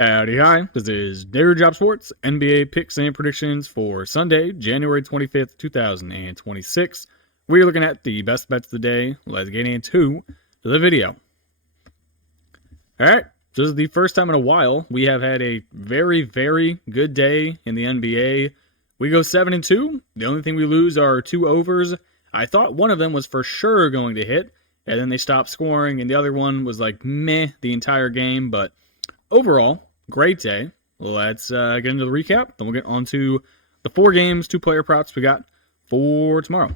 Howdy, hi. This is Daily Drop Sports NBA picks and predictions for Sunday, January 25th, 2026. We're looking at the best bets of the day. Let's get into the video. All right, this is the first time in a while we have had a very, very good day in the NBA. We go 7-2. The only thing we lose are two overs. I thought one of them was for sure going to hit, and then they stopped scoring, and the other one was like meh the entire game, but overall, great day. Let's get into the recap. Then we'll get on to the 4 games, 2 player props we got for tomorrow.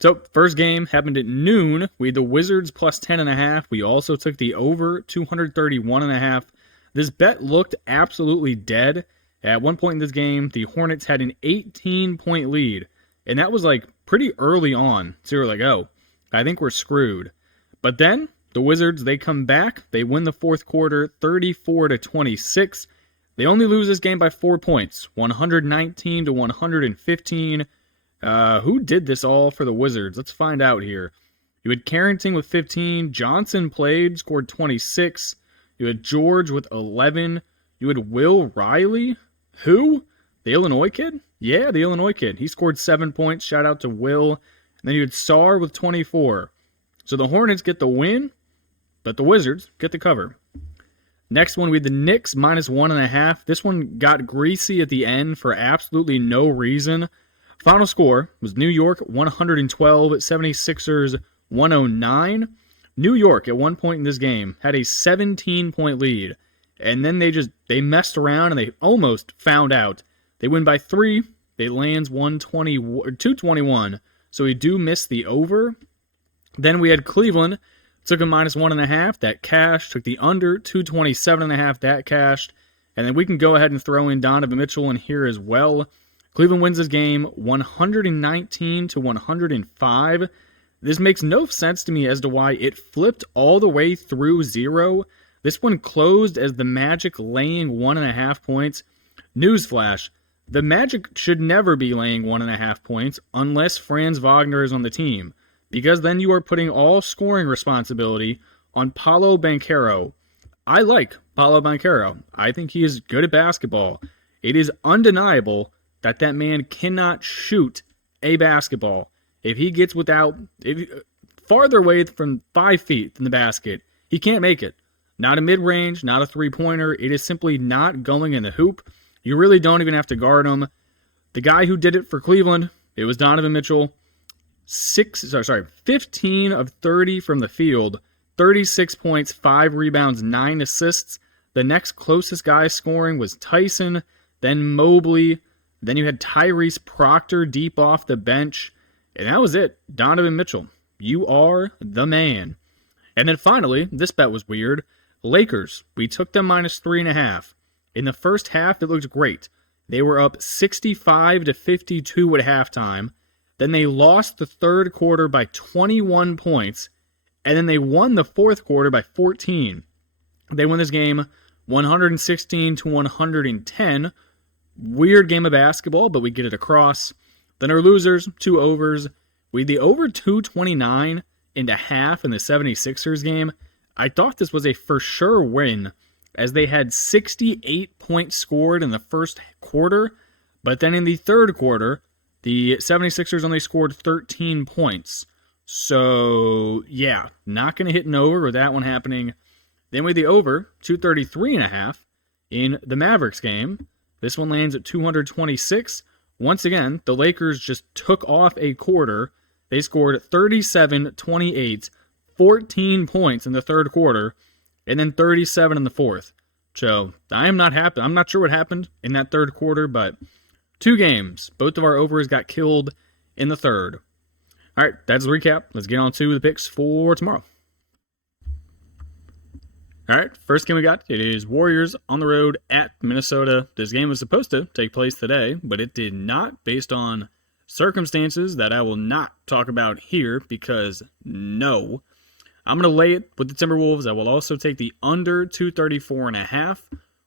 So, first game happened at noon. We had the Wizards plus 10.5. We also took the over 231.5. This bet looked absolutely dead. At one point in this game, the Hornets had an 18-point lead. And that was like pretty early on. So we were like, oh, I think we're screwed. But then the Wizards, they come back. They win the fourth quarter 34-26. They only lose this game by 4 points, 119-115. Who did this all for the Wizards? Let's find out here. You had Carrington with 15. Johnson played, scored 26. You had George with 11. You had Will Riley. Who? The Illinois kid? Yeah, the Illinois kid. He scored 7 points. Shout out to Will. And then you had Sarr with 24. So the Hornets get the win, but the Wizards get the cover. Next one, we had the Knicks minus 1.5. This one got greasy at the end for absolutely no reason. Final score was New York 112, 76ers 109. New York, at one point in this game, had a 17-point lead. And then they messed around and they almost found out. They win by 3. They lands 221. So we do miss the over. Then we had Cleveland. Took a minus 1.5. That cashed. Took the under 227.5. That cashed. And then we can go ahead and throw in Donovan Mitchell in here as well. Cleveland wins this game 119-105. This makes no sense to me as to why it flipped all the way through 0. This one closed as the Magic laying 1.5 points. Newsflash, the Magic should never be laying 1.5 points unless Franz Wagner is on the team, because then you are putting all scoring responsibility on Paolo Banchero. I like Paolo Banchero. I think he is good at basketball. It is undeniable that man cannot shoot a basketball. If he gets farther away from 5 feet than the basket, he can't make it. Not a mid-range, not a three-pointer. It is simply not going in the hoop. You really don't even have to guard him. The guy who did it for Cleveland, it was Donovan Mitchell. 15 of 30 from the field, 36 points, 5 rebounds, 9 assists. The next closest guy scoring was Tyson, then Mobley. Then you had Tyrese Proctor deep off the bench. And that was it. Donovan Mitchell, you are the man. And then finally, this bet was weird. Lakers, we took them minus 3.5. In the first half, it looked great. They were up 65-52 at halftime. Then they lost the third quarter by 21 points. And then they won the fourth quarter by 14. They won this game 116-110. Weird game of basketball, but we get it across. Then our losers, 2 overs. We had the over 229.5 in the 76ers game. I thought this was a for sure win, as they had 68 points scored in the first quarter. But then in the third quarter, the 76ers only scored 13 points. So, yeah, not going to hit an over with that one happening. Then we had the over 233.5 in the Mavericks game. This one lands at 226. Once again, the Lakers just took off a quarter. They scored 37, 28, 14 points in the third quarter, and then 37 in the fourth. So I am not happy. I'm not sure what happened in that third quarter, but 2 games. Both of our overs got killed in the third. All right, that's the recap. Let's get on to the picks for tomorrow. All right, first game we got, it is Warriors on the road at Minnesota. This game was supposed to take place today, but it did not, based on circumstances that I will not talk about here, because no. I'm going to lay it with the Timberwolves. I will also take the under 234.5.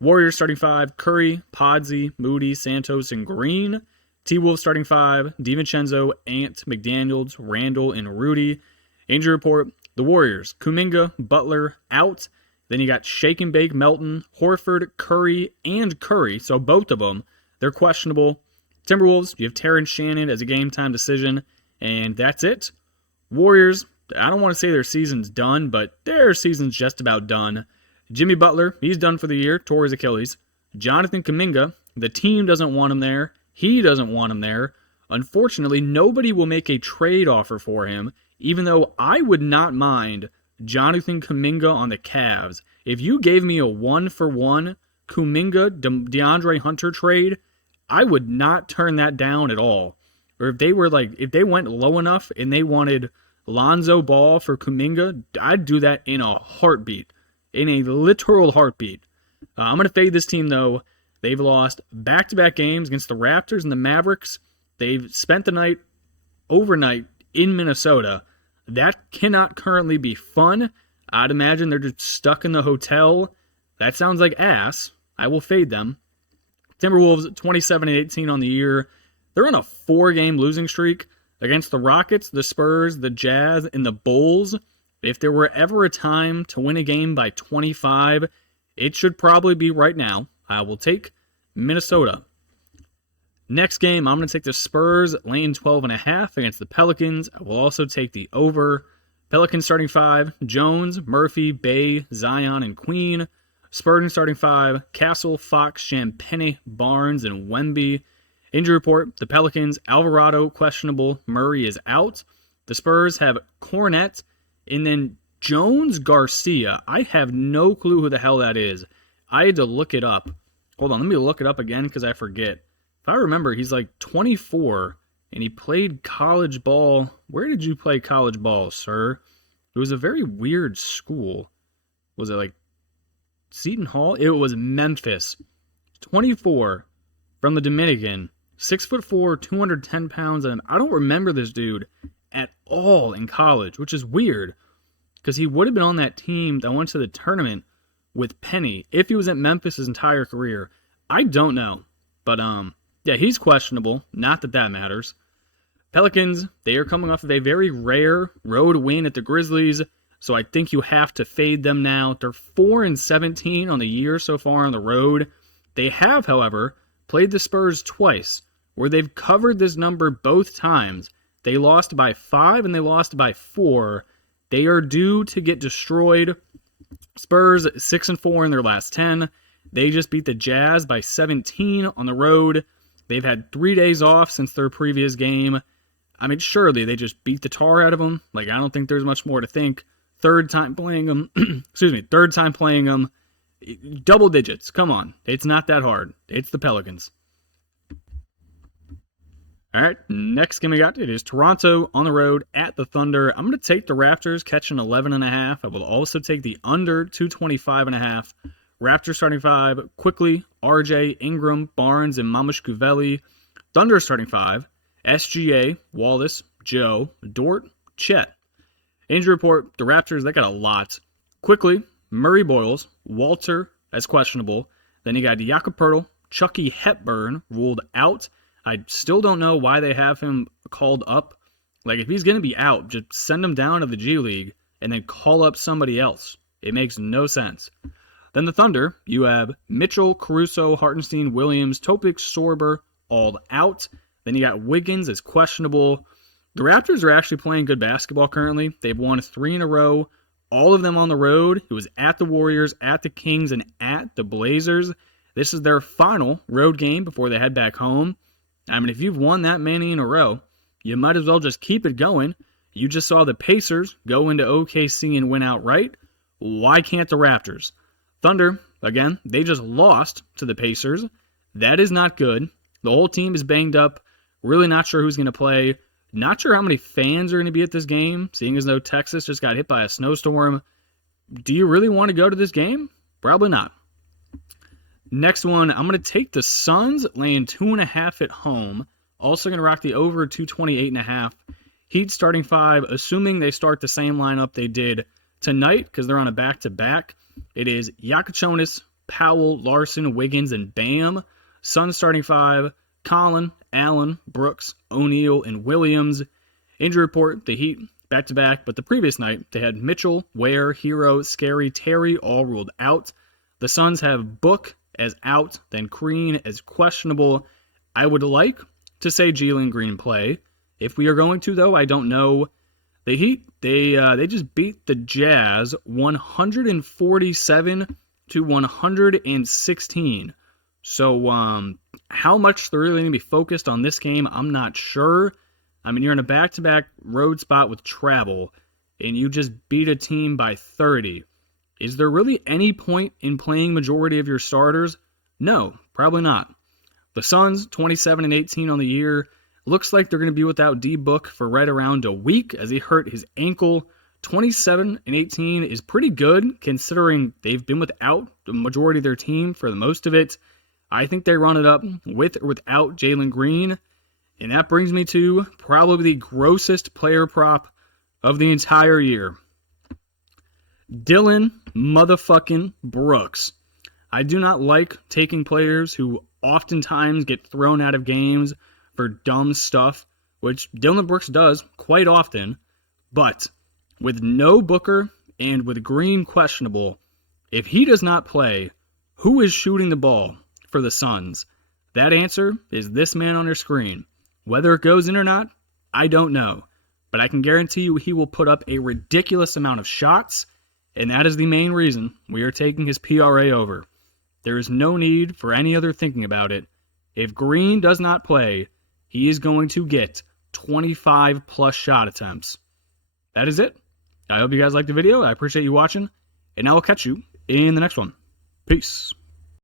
Warriors starting 5, Curry, Podsey, Moody, Santos, and Green. T-Wolves starting 5, DiVincenzo, Ant, McDaniels, Randall, and Rudy. Injury report, the Warriors, Kuminga, Butler, out. Then you got Shake and Bake Melton, Horford, Curry, and Curry. So both of them, they're questionable. Timberwolves, you have Terrence Shannon as a game-time decision, and that's it. Warriors, I don't want to say their season's done, but their season's just about done. Jimmy Butler, he's done for the year, tore his Achilles. Jonathan Kuminga, the team doesn't want him there. He doesn't want him there. Unfortunately, nobody will make a trade offer for him, even though I would not mind Jonathan Kuminga on the Cavs. If you gave me a 1-for-1 Kuminga DeAndre Hunter trade, I would not turn that down at all. Or if they went low enough and they wanted Lonzo Ball for Kuminga, I'd do that in a heartbeat. In a literal heartbeat. I'm going to fade this team, though. They've lost back-to-back games against the Raptors and the Mavericks. They've spent the night overnight in Minnesota. That cannot currently be fun. I'd imagine they're just stuck in the hotel. That sounds like ass. I will fade them. Timberwolves 27-18 on the year. They're on a 4-game losing streak against the Rockets, the Spurs, the Jazz, and the Bulls. If there were ever a time to win a game by 25, it should probably be right now. I will take Minnesota. Next game, I'm going to take the Spurs laying 12.5 against the Pelicans. I will also take the over. Pelicans starting 5, Jones, Murphy, Bay, Zion, and Queen. Spurgeon starting 5, Castle, Fox, Champagnie, Barnes, and Wemby. Injury report, the Pelicans, Alvarado questionable, Murray is out. The Spurs have Cornette, and then Jones Garcia. I have no clue who the hell that is. I had to look it up. Hold on, let me look it up again because I forget. If I remember, he's like 24, and he played college ball. Where did you play college ball, sir? It was a very weird school. Was it like Seton Hall? It was Memphis. 24, from the Dominican. 6'4", 210 pounds. And I don't remember this dude at all in college, which is weird. Because he would have been on that team that went to the tournament with Penny if he was at Memphis his entire career. I don't know. But, yeah, he's questionable. Not that that matters. Pelicans, they are coming off of a very rare road win at the Grizzlies, so I think you have to fade them now. They're 4-17 on the year so far on the road. They have, however, played the Spurs twice, where they've covered this number both times. They lost by 5 and they lost by 4. They are due to get destroyed. Spurs 6-4 in their last 10. They just beat the Jazz by 17 on the road. They've had 3 days off since their previous game. I mean, surely they just beat the tar out of them. Like, I don't think there's much more to think. Third time playing them. Third time playing them. Double digits. Come on. It's not that hard. It's the Pelicans. All right, next game we got, it is Toronto on the road at the Thunder. I'm going to take the Raptors catching 11.5. I will also take the under 225.5. Raptors starting 5, quickly, RJ, Ingram, Barnes, and Mamashkuveli. Thunder starting 5, SGA, Wallace, Joe, Dort, Chet. Injury report, the Raptors, they got a lot. Quickly, Murray Boyles, Walter as questionable. Then you got Jakob Poeltl, Chucky Hepburn ruled out. I still don't know why they have him called up. Like, if he's going to be out, just send him down to the G League and then call up somebody else. It makes no sense. Then the Thunder, you have Mitchell, Caruso, Hartenstein, Williams, Topic, Sorber, all out. Then you got Wiggins as questionable. The Raptors are actually playing good basketball currently. They've won 3 in a row, all of them on the road. It was at the Warriors, at the Kings, and at the Blazers. This is their final road game before they head back home. I mean, if you've won that many in a row, you might as well just keep it going. You just saw the Pacers go into OKC and win outright. Why can't the Raptors? Thunder, again, they just lost to the Pacers. That is not good. The whole team is banged up. Really not sure who's going to play. Not sure how many fans are going to be at this game, seeing as though Texas just got hit by a snowstorm. Do you really want to go to this game? Probably not. Next one, I'm going to take the Suns laying 2.5 at home. Also going to rock the over 228.5. Heat starting 5, assuming they start the same lineup they did tonight because they're on a back-to-back. It is Yakachonis, Powell, Larson, Wiggins, and Bam. Suns starting 5, Colin, Allen, Brooks, O'Neal, and Williams. Injury report, the Heat back-to-back, but the previous night they had Mitchell, Ware, Hero, Scary, Terry all ruled out. The Suns have Book as out, then Green as questionable. I would like to say Jalen Green play. If we are going to, though, I don't know. The Heat, they just beat the Jazz 147 to 116. So how much they're really going to be focused on this game, I'm not sure. I mean, you're in a back-to-back road spot with travel, and you just beat a team by 30. Is there really any point in playing majority of your starters? No, probably not. The Suns, 27-18 on the year. Looks like they're going to be without D-Book for right around a week as he hurt his ankle. 27-18 is pretty good considering they've been without the majority of their team for the most of it. I think they run it up with or without Jalen Green. And that brings me to probably the grossest player prop of the entire year. Dylan motherfucking Brooks. I do not like taking players who oftentimes get thrown out of games for dumb stuff, which Dylan Brooks does quite often. But with no Booker and with Green questionable, if he does not play, who is shooting the ball for the Suns? That answer is this man on your screen. Whether it goes in or not, I don't know. But I can guarantee you he will put up a ridiculous amount of shots, and that is the main reason we are taking his PRA over. There is no need for any other thinking about it. If Green does not play, he is going to get 25 plus shot attempts. That is it. I hope you guys liked the video. I appreciate you watching, and I will catch you in the next one. Peace.